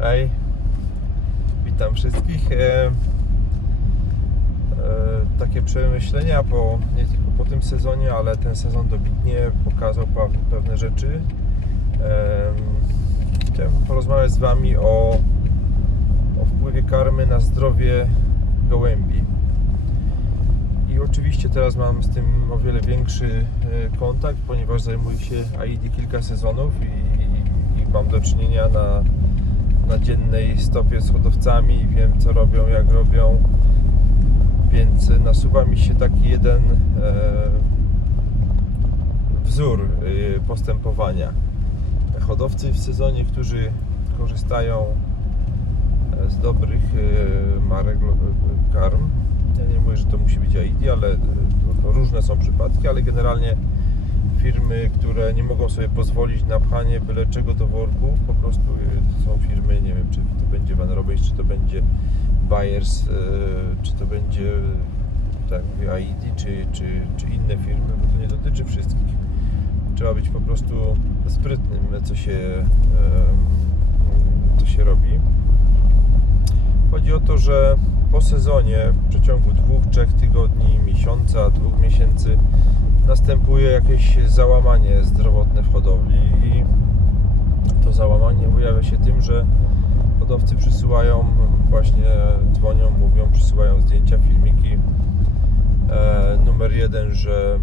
Hej, witam wszystkich. E, e, takie przemyślenia po, nie tylko po tym sezonie, ale ten sezon dobitnie pokazał pewne rzeczy. E, chciałem porozmawiać z Wami o, o wpływie karmy na zdrowie gołębi. I oczywiście teraz mam z tym o wiele większy e, kontakt, ponieważ zajmuję się AID kilka sezonów i, i, i mam do czynienia na, na dziennej stopie z hodowcami, wiem co robią, jak robią, więc nasuwa mi się taki jeden e, wzór e, postępowania. Hodowcy w sezonie, którzy korzystają e, z dobrych e, marek karm, ja nie mówię, że to musi być AID, ale to, to różne są przypadki, ale generalnie firmy, które nie mogą sobie pozwolić na pchanie byle czego do worków, po prostu y, są firmy, nie wiem, czy to będzie Van Robejs, czy to będzie Bayers, y, czy to będzie tak jak mówię, AID, czy, czy, czy inne firmy, bo to nie dotyczy wszystkich. Trzeba być po prostu sprytnym, co się, co się robi. Chodzi o to, że po sezonie, w przeciągu dwóch, trzech tygodni, miesiąca, dwóch miesięcy następuje jakieś załamanie zdrowotne w hodowli i to załamanie objawia się tym, że hodowcy przysyłają, właśnie dzwonią, mówią, przysyłają zdjęcia, filmiki. E, numer jeden, że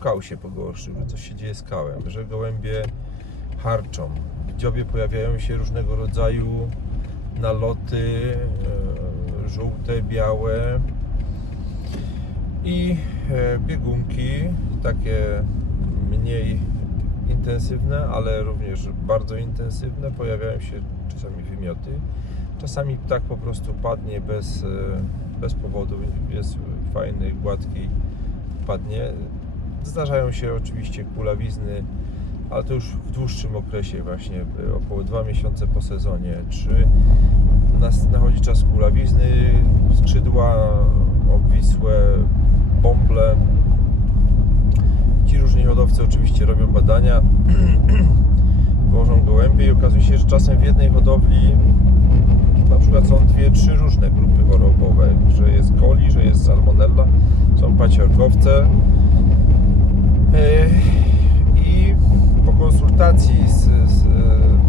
kał się pogorszył, że coś się dzieje z kałem, że gołębie harczą. W dziobie pojawiają się różnego rodzaju naloty e, żółte, białe i e, biegunki takie mniej intensywne, ale również bardzo intensywne. Pojawiają się czasami wymioty. Czasami ptak po prostu padnie bez, e, bez powodu, jest fajny, gładki, padnie. Zdarzają się oczywiście kulawizny, ale to już w dłuższym okresie właśnie, e, około 2 miesiące po sezonie, 3 nas nachodzi czas kulawizny, skrzydła robią badania, wożą gołębie i okazuje się, że czasem w jednej hodowli na przykład są dwie, trzy różne grupy chorobowe, że jest coli, że jest salmonella, są paciorkowce. Yy, I po konsultacji z, z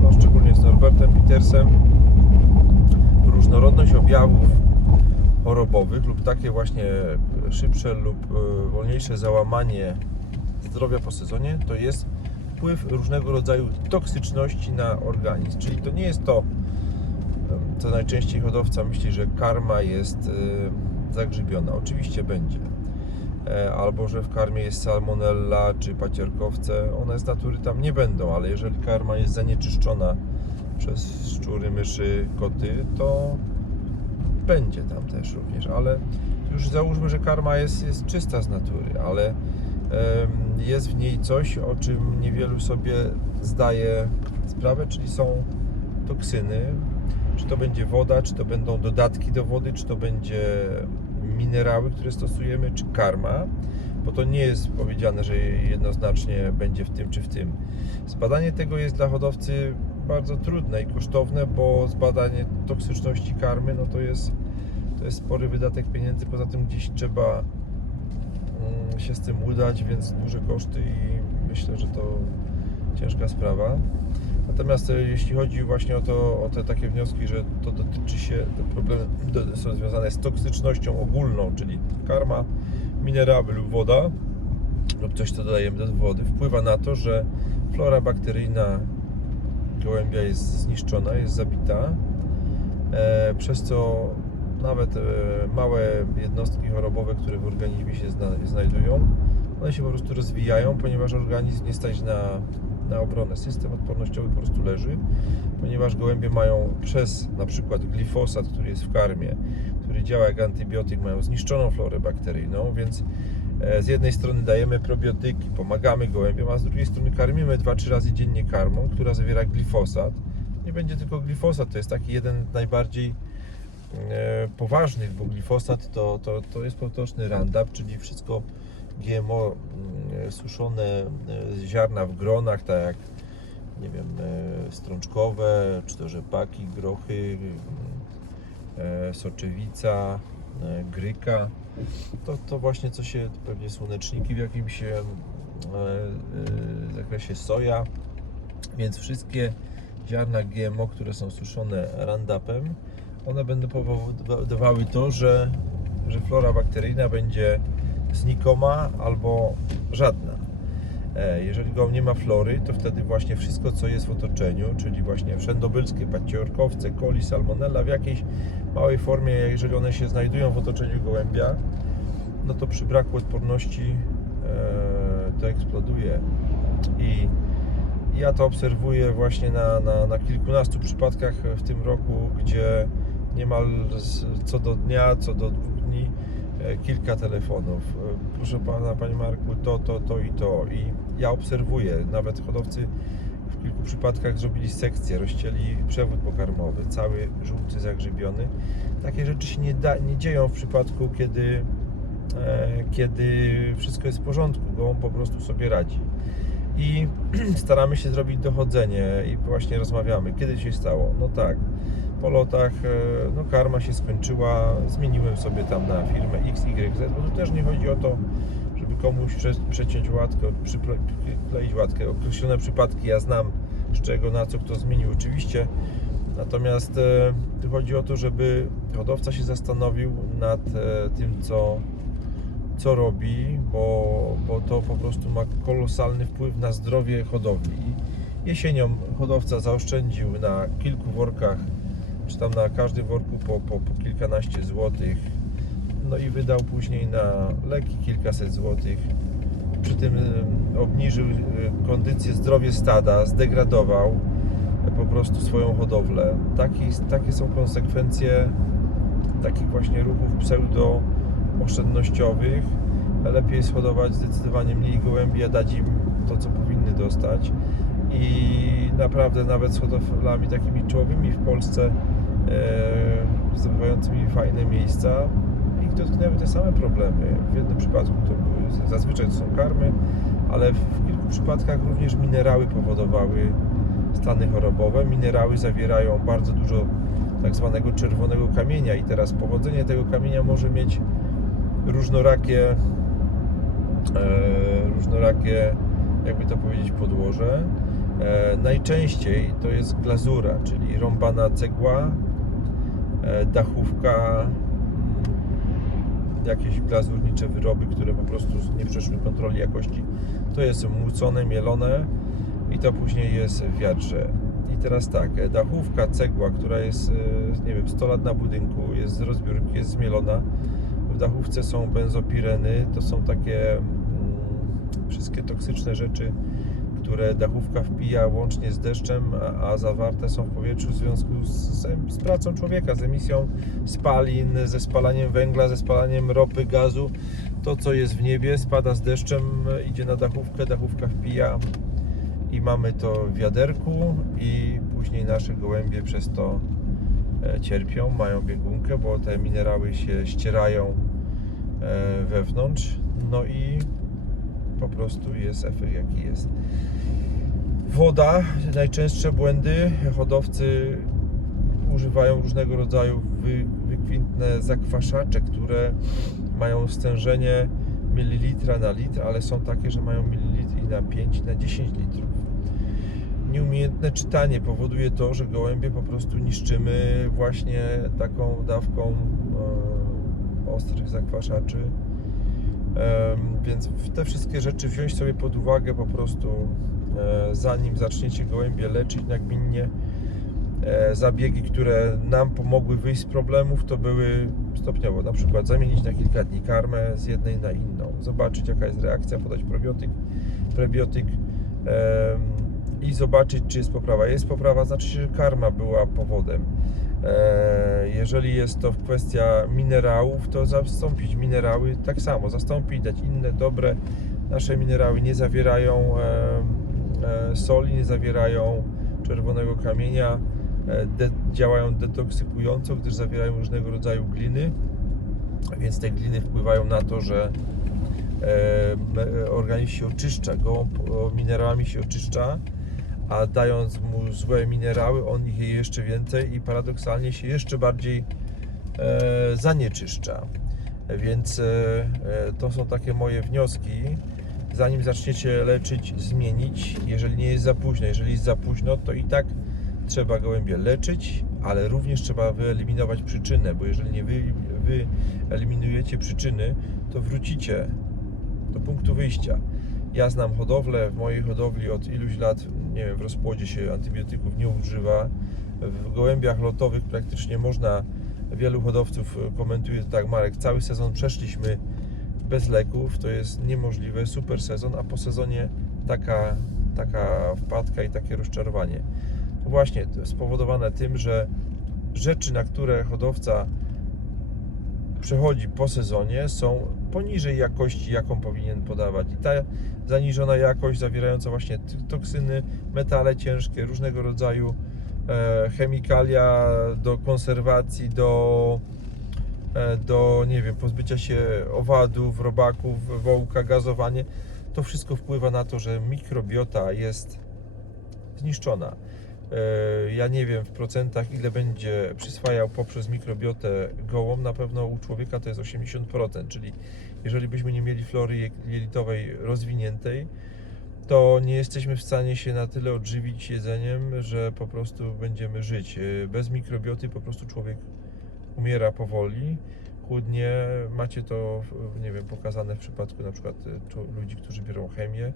no, szczególnie z Norbertem Petersem różnorodność objawów chorobowych lub takie właśnie szybsze lub e, wolniejsze załamanie zdrowia po sezonie to jest wpływ różnego rodzaju toksyczności na organizm. Czyli to nie jest to, co najczęściej hodowca myśli, że karma jest e, zagrzybiona. Oczywiście będzie. E, Albo że w karmie jest salmonella czy pacierkowce. One z natury tam nie będą, ale jeżeli karma jest zanieczyszczona przez szczury, myszy, koty, to będzie tam też również, ale już załóżmy, że karma jest, jest czysta z natury, ale jest w niej coś, o czym niewielu sobie zdaje sprawę, czyli są toksyny. Czy to będzie woda, czy to będą dodatki do wody, czy to będzie minerały, które stosujemy, czy karma, bo to nie jest powiedziane, że jednoznacznie będzie w tym czy w tym. Zbadanie tego jest dla hodowcy bardzo trudne i kosztowne, bo zbadanie toksyczności karmy no to jest, to jest spory wydatek pieniędzy, poza tym gdzieś trzeba się z tym udać, więc duże koszty i myślę, że to ciężka sprawa. Natomiast e, jeśli chodzi właśnie o, to, o te takie wnioski, że to dotyczy się, te problemy są związane z toksycznością ogólną, czyli karma, minerały lub woda, lub coś, co dodajemy do wody, wpływa na to, że flora bakteryjna gołębia jest zniszczona, jest zabita, e, przez co nawet e, małe jednostki chorobowe, które w organizmie się zna, znajdują, one się po prostu rozwijają, ponieważ organizm nie stać na, na obronę. System odpornościowy po prostu leży, ponieważ gołębie mają przez na przykład glifosat, który jest w karmie, który działa jak antybiotyk, mają zniszczoną florę bakteryjną, więc e, z jednej strony dajemy probiotyki, pomagamy gołębiom, a z drugiej strony karmimy 2-3 razy dziennie karmą, która zawiera glifosat. Nie będzie tylko glifosat, to jest taki jeden z najbardziej poważnych, bo glifosat to, to, to jest potoczny Roundup, czyli wszystko GMO mm, suszone e, ziarna w gronach, tak jak nie wiem, strączkowe, czy to rzepaki, grochy, e, soczewica, e, gryka. To, to właśnie co się, pewnie słoneczniki w jakimś e, e, zakresie soja, więc wszystkie ziarna GMO, które są suszone Roundupem, one będą powodowały to, że, że flora bakteryjna będzie znikoma albo żadna. E, Jeżeli go nie ma flory, to wtedy właśnie wszystko, co jest w otoczeniu, czyli właśnie wszędobylskie, paciorkowce, coli, salmonella w jakiejś małej formie, jeżeli one się znajdują w otoczeniu gołębia, no to przy braku odporności e, to eksploduje. I ja to obserwuję właśnie na, na, na kilkunastu przypadkach w tym roku, gdzie niemal co do dnia, co do dwóch dni e, kilka telefonów. E, Proszę pana, panie Marku, to, to, to i to. I ja obserwuję, nawet hodowcy w kilku przypadkach zrobili sekcję, rozcięli przewód pokarmowy, cały żółty, zagrzebiony. Takie rzeczy się nie, da, nie dzieją w przypadku, kiedy, e, kiedy wszystko jest w porządku, go on po prostu sobie radzi. I staramy się zrobić dochodzenie i właśnie rozmawiamy. Kiedy się stało? No tak, po lotach e, no karma się skończyła, zmieniłem sobie tam na firmę XYZ, bo tu też nie chodzi o to, żeby komuś prze, przeciąć łatkę, przykleić łatkę. Określone przypadki ja znam, z czego na co kto zmienił oczywiście, natomiast e, tu chodzi o to, żeby hodowca się zastanowił nad e, tym, co, co robi, bo, bo to po prostu ma kolosalny wpływ na zdrowie hodowli. Jesienią hodowca zaoszczędził na kilku workach, czy tam na każdym worku po, po, po kilkanaście złotych, no i wydał później na leki kilkaset złotych. Przy tym e, obniżył e, kondycję, zdrowie stada, zdegradował po prostu swoją hodowlę. Taki, takie są konsekwencje takich właśnie ruchów pseudo oszczędnościowych. Lepiej jest hodować zdecydowanie mniej gołębi, a dać im to, co powinny dostać. I naprawdę nawet z hodowlami takimi czołowymi w Polsce, e, zdobywającymi fajne miejsca, ich dotknęły te same problemy. W jednym przypadku to były, zazwyczaj to są karmy, ale w kilku przypadkach również minerały powodowały stany chorobowe. Minerały zawierają bardzo dużo tak zwanego czerwonego kamienia i teraz powodzenie tego kamienia może mieć różnorakie e, różnorakie jakby to powiedzieć podłoże e, najczęściej to jest glazura czyli rąbana cegła e, dachówka mm, jakieś glazurnicze wyroby, które po prostu nie przeszły kontroli jakości. To jest młócone, mielone i to później jest w wiadrze i teraz tak, e, dachówka, cegła, która jest, e, nie wiem, 100 lat na budynku, jest z rozbiórki, jest zmielona. W dachówce są benzopireny, to są takie mm, wszystkie toksyczne rzeczy, które dachówka wpija łącznie z deszczem, a, zawarte są w powietrzu w związku z, z, z pracą człowieka, z emisją spalin, ze spalaniem węgla, ze spalaniem ropy, gazu. To, co jest w niebie, spada z deszczem, idzie na dachówkę, dachówka wpija i mamy to w wiaderku i później nasze gołębie przez to e, cierpią, mają biegunkę, bo te minerały się ścierają e, wewnątrz, no i po prostu jest efekt jaki jest. Woda, najczęstsze błędy, hodowcy używają różnego rodzaju wy, wykwintne zakwaszacze, które mają stężenie mililitra na litr, ale są takie, że mają mililitr i na 5 i na 10 litrów. Nieumiejętne czytanie powoduje to, że gołębie po prostu niszczymy właśnie taką dawką e, ostrych zakwaszaczy. Więc te wszystkie rzeczy wziąć sobie pod uwagę po prostu e, zanim zaczniecie gołębie leczyć nagminnie. E, Zabiegi, które nam pomogły wyjść z problemów, to były stopniowo, na przykład zamienić na kilka dni karmę z jednej na inną, zobaczyć jaka jest reakcja, podać probiotyk, prebiotyk i zobaczyć czy jest poprawa. Jest poprawa, znaczy że karma była powodem. E, Jeżeli jest to kwestia minerałów, to zastąpić minerały tak samo, zastąpić, dać inne dobre. Nasze minerały nie zawierają e, e, soli, nie zawierają czerwonego kamienia, de, działają detoksykująco, gdyż zawierają różnego rodzaju gliny, więc te gliny wpływają na to, że organizm się oczyszcza, gołąb o, minerałami się oczyszcza, a dając mu złe minerały, on ich je jeszcze więcej i paradoksalnie się jeszcze bardziej e, zanieczyszcza. Więc e, e, to są takie moje wnioski. Zanim zaczniecie leczyć, zmienić. Jeżeli nie jest za późno, jeżeli jest za późno, to i tak trzeba gołębie leczyć, ale również trzeba wyeliminować przyczynę, bo jeżeli nie wy, wyeliminujecie przyczyny, to wrócicie do punktu wyjścia. Ja znam hodowlę, w mojej hodowli od iluś lat, nie wiem, w rozpłodzie się antybiotyków nie używa. W gołębiach lotowych praktycznie można, wielu hodowców komentuje to tak, Marek, cały sezon przeszliśmy bez leków, to jest niemożliwe, super sezon, a po sezonie taka, taka wpadka i takie rozczarowanie. Właśnie spowodowane tym, że rzeczy, na które hodowca przechodzi po sezonie, są poniżej jakości, jaką powinien podawać. I ta zaniżona jakość, zawierająca właśnie toksyny, metale ciężkie, różnego rodzaju e, chemikalia do konserwacji, do, e, do nie wiem, pozbycia się owadów, robaków, wołka, gazowanie, to wszystko wpływa na to, że mikrobiota jest zniszczona. E, Ja nie wiem w procentach, ile będzie przyswajał poprzez mikrobiotę gołąb. Na pewno u człowieka to jest 80%, czyli jeżeli byśmy nie mieli flory je- jelitowej rozwiniętej, to nie jesteśmy w stanie się na tyle odżywić jedzeniem, że po prostu będziemy żyć. E, Bez mikrobioty po prostu człowiek umiera powoli, chudnie. Macie to, nie wiem, pokazane w przypadku na przykład e, ludzi, którzy biorą chemię.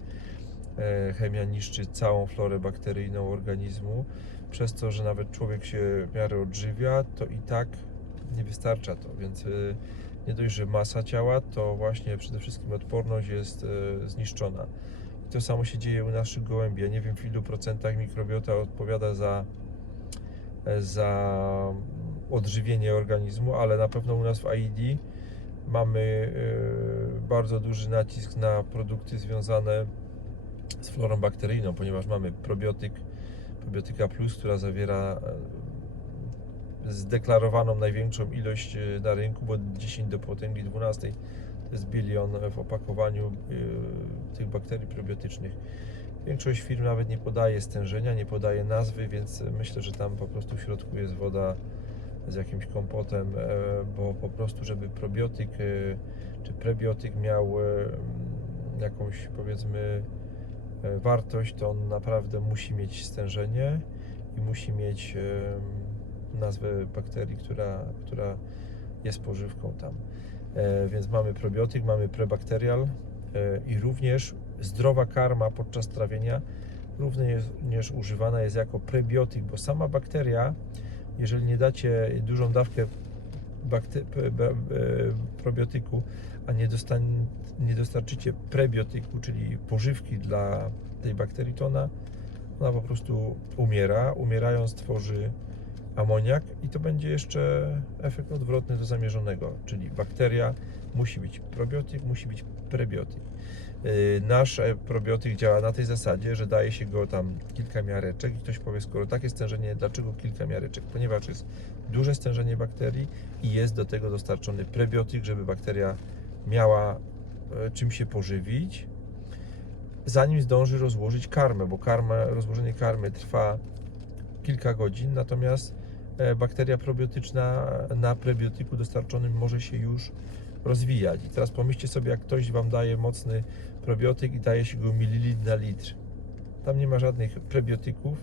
E, Chemia niszczy całą florę bakteryjną organizmu, przez to, że nawet człowiek się w miarę odżywia, to i tak nie wystarcza to, więc e, nie dość, że masa ciała, to właśnie przede wszystkim odporność jest e, zniszczona. I to samo się dzieje u naszych gołębi. Ja nie wiem w ilu procentach mikrobiota odpowiada za, za odżywienie organizmu, ale na pewno u nas w AID mamy bardzo duży nacisk na produkty związane z florą bakteryjną, ponieważ mamy probiotyk, probiotyka plus, która zawiera e, zdeklarowaną największą ilość e, na rynku, bo 10 do potęgi 12 to jest bilion w opakowaniu e, tych bakterii probiotycznych. Większość firm nawet nie podaje stężenia, nie podaje nazwy, więc myślę, że tam po prostu w środku jest woda z jakimś kompotem, bo po prostu, żeby probiotyk czy prebiotyk miał jakąś powiedzmy wartość, to on naprawdę musi mieć stężenie i musi mieć nazwę bakterii, która, która jest pożywką tam. E, Więc mamy probiotyk, mamy prebakterial e, i również zdrowa karma podczas trawienia również używana jest jako prebiotyk, bo sama bakteria, jeżeli nie dacie dużą dawkę bakte- p- be- e, probiotyku, a nie, dostań, nie dostarczycie prebiotyku, czyli pożywki dla tej bakterii, to ona, ona po prostu umiera. Umierając tworzy amoniak i to będzie jeszcze efekt odwrotny do zamierzonego, czyli bakteria musi być probiotyk, musi być prebiotyk. Yy, Nasz probiotyk działa na tej zasadzie, że daje się go tam kilka miareczek i ktoś powie, skoro takie stężenie, dlaczego kilka miareczek? Ponieważ jest duże stężenie bakterii i jest do tego dostarczony prebiotyk, żeby bakteria miała czym się pożywić, zanim zdąży rozłożyć karmę, bo karma, rozłożenie karmy trwa kilka godzin, natomiast e, bakteria probiotyczna na prebiotyku dostarczonym może się już rozwijać. I teraz pomyślcie sobie, jak ktoś Wam daje mocny probiotyk i daje się go mililitr na litr. Tam nie ma żadnych prebiotyków,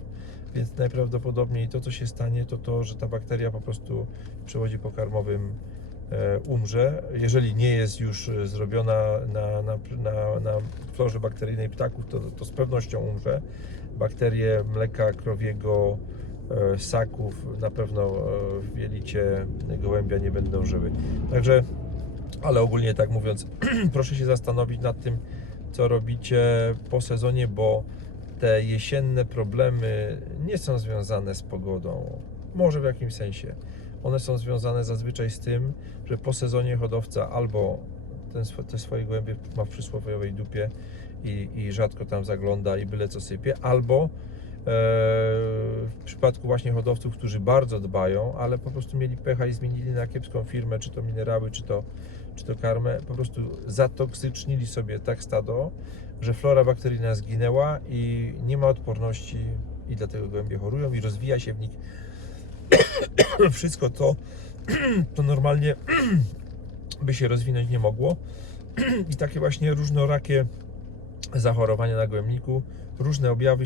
więc najprawdopodobniej to, co się stanie, to to, że ta bakteria po prostu w przewodzie pokarmowym e, umrze. Jeżeli nie jest już e, zrobiona na, na, na, na florze bakteryjnej ptaków, to, to z pewnością umrze. Bakterie mleka krowiego, e, ssaków na pewno e, w jelicie gołębia nie będą żyły. Także, ale ogólnie tak mówiąc, proszę się zastanowić nad tym, co robicie po sezonie, bo te jesienne problemy nie są związane z pogodą. Może w jakimś sensie. One są związane zazwyczaj z tym, że po sezonie hodowca albo ten, te swoje gołębie ma w przysłowiowej dupie i, i rzadko tam zagląda i byle co sypie, albo e, w przypadku właśnie hodowców, którzy bardzo dbają, ale po prostu mieli pecha i zmienili na kiepską firmę, czy to minerały, czy to, czy to karmę, po prostu zatoksycznili sobie tak stado, że flora bakteryjna zginęła i nie ma odporności i dlatego gołębie chorują i rozwija się w nich wszystko to, to normalnie by się rozwinąć nie mogło. I takie właśnie różnorakie zachorowania na gołębniku, różne objawy